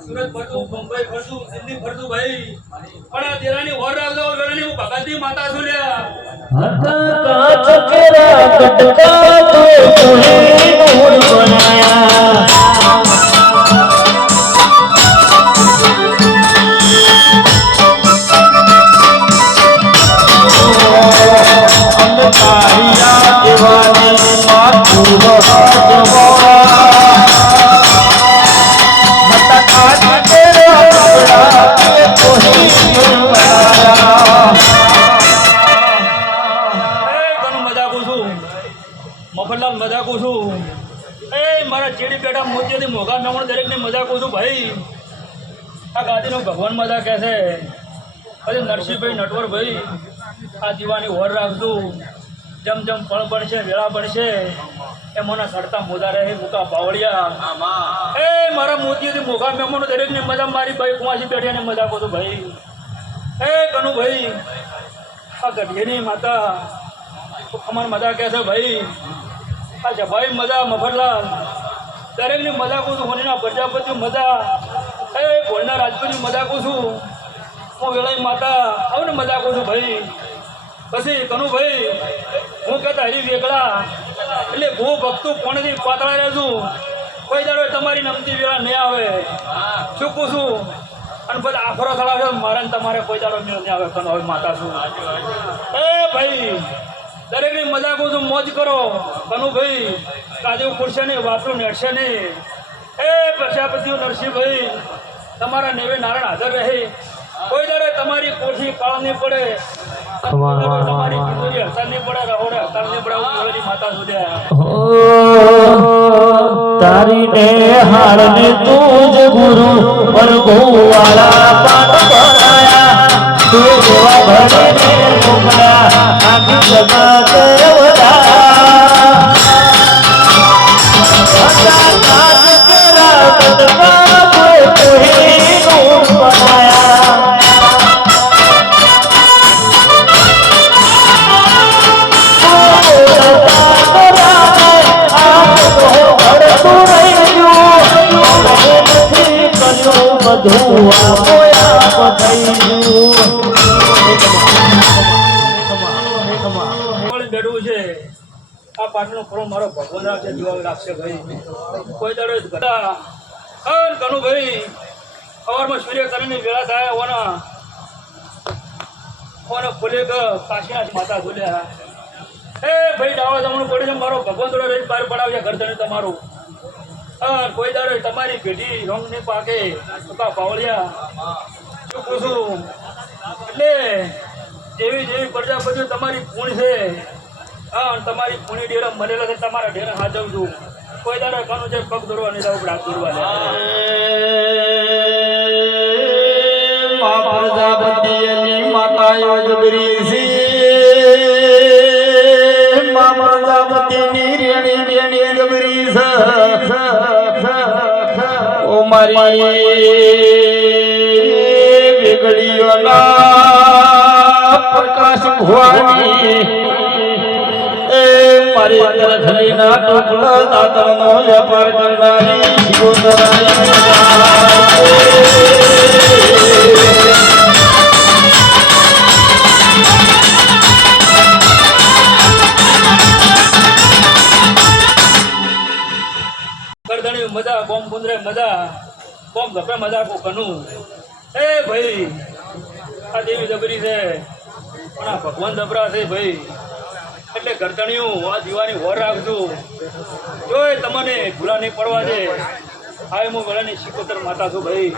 સુરત ફરતું, મુંબઈ ફરતું, દિલ્હી ભાઈ. પણ આ વર રાખતો વેળાની હું ભગતની માતા છું મારા ચેડી પેટા મોતિયાથી મોઘા નમણ દરેકને મજાકું છું ભાઈ. આ ગાદીનો ભગવાન મજા કહે છે. પછી નરસિંહભાઈ નટવરભાઈ આ દીવાની ઓર રાખતું જમ જમ ફળ બનશે વેળા બનશે એ મને સડતા મોજા રહે મૂકા બાવળિયા. એ મારા મોતીથી મોઘા મહેમાનો દરેકને મજા મારી ભાઈ કુંવાસી બેઠીને મજા કહું છું ભાઈ. એ કનુભાઈ આ ગઢિયાની માતા અમારી મજા કહે છે ભાઈ. આ જભાઈ મજા મફરલાલ દરેકની મજા કહું છું હોનીના પ્રજાપતિ મજા. એ ભોળના રાજપૂતની મજા કહું છું. હું વેળાઈ માતા આવને મજા કહું છું ભાઈ. પછી કનુભાઈ હું કહેતા હરી વેગળા એટલે ભૂ ભક્તું કોણથી પાતળા રહેશું કોઈ દાડો તમારી નમતી વેળા નહીં આવે. ચૂકું છું. અને પછી આફરો થડાવે મારે તમારે કોઈ દાડો મેળ નહીં આવે કનો માતા છું. એ ભાઈ દરેકની મજા કહું છું મોજ કરો. કનુભાઈ કાજુ ખુરશે નહીં વાપરું નડશે નહીં. એ પ્રજાપતિઓ નરસિંહભાઈ તમારા નેવે નારાયણ હાજર રહે. કોઈ દરે તમારી કોઠી કાળ નહીં પડે. તમારી કિશોરી હડતાલ નહીં પડે રહોડે હડતાલ નહીં પડે આવું માતા સુધ્યા તારી ને હાર ને તું જ ગુરુ પરગો વાળા પાટ ભરાયા તું જેવા ભરે મોકલા આખી જગા કરવડા હતા કાચ કેરા કટકા પણ બેઠું છે. આ પાટનો ફળો મારો ભગવાન આપશે જોવા લાગશે ભાઈ. કોઈ દાડો ભાઈ સવારમાં સૂર્યકરણની વેળા થાય, ઓના, ઓને ફૂલે કાશીનાથ માતા બોલ્યા એ ભાઈ, ડાવા જમણું પડે છે, મારો ભગવાન જોડે રહી બહાર પડાવ્યા ઘરધણી તમારું. હા કોઈ દાડો તમારી પેઢી રંગ નહીં પાકે, ટૂંકા પાવળિયા. શું છું એટલે જેવી જેવી પ્રજાપતિઓ તમારી પૂણ છે હા તમારી પૂણી ડેરા મરેલા છે, તમારા ડેરા હાજર છું. કોઈ દાડો કાનું છે, પગ દોરવા નહીં જાવ હાથ દોરવા. મા માતા યોજબરી છે. મા પ્રજાપતિની રેણી રેણી પ્રકાશ ભવાની મારી ખલીના ટોપલા દાતરનો વેપાર કરનારી મજા બોમ કુંદરે મજા બોમ ગપે મજા કો કનું. એ ભાઈ, આ દેવી જબરી છે. પણ ભગવાન જબરા છે ભાઈ. એટલે ગરદણીઓ આ દીવાની વર રાખજો એ તમને ભૂલા નહીં પડવા દે. આ હું વેળાની શિકોતર માતા છું ભાઈ.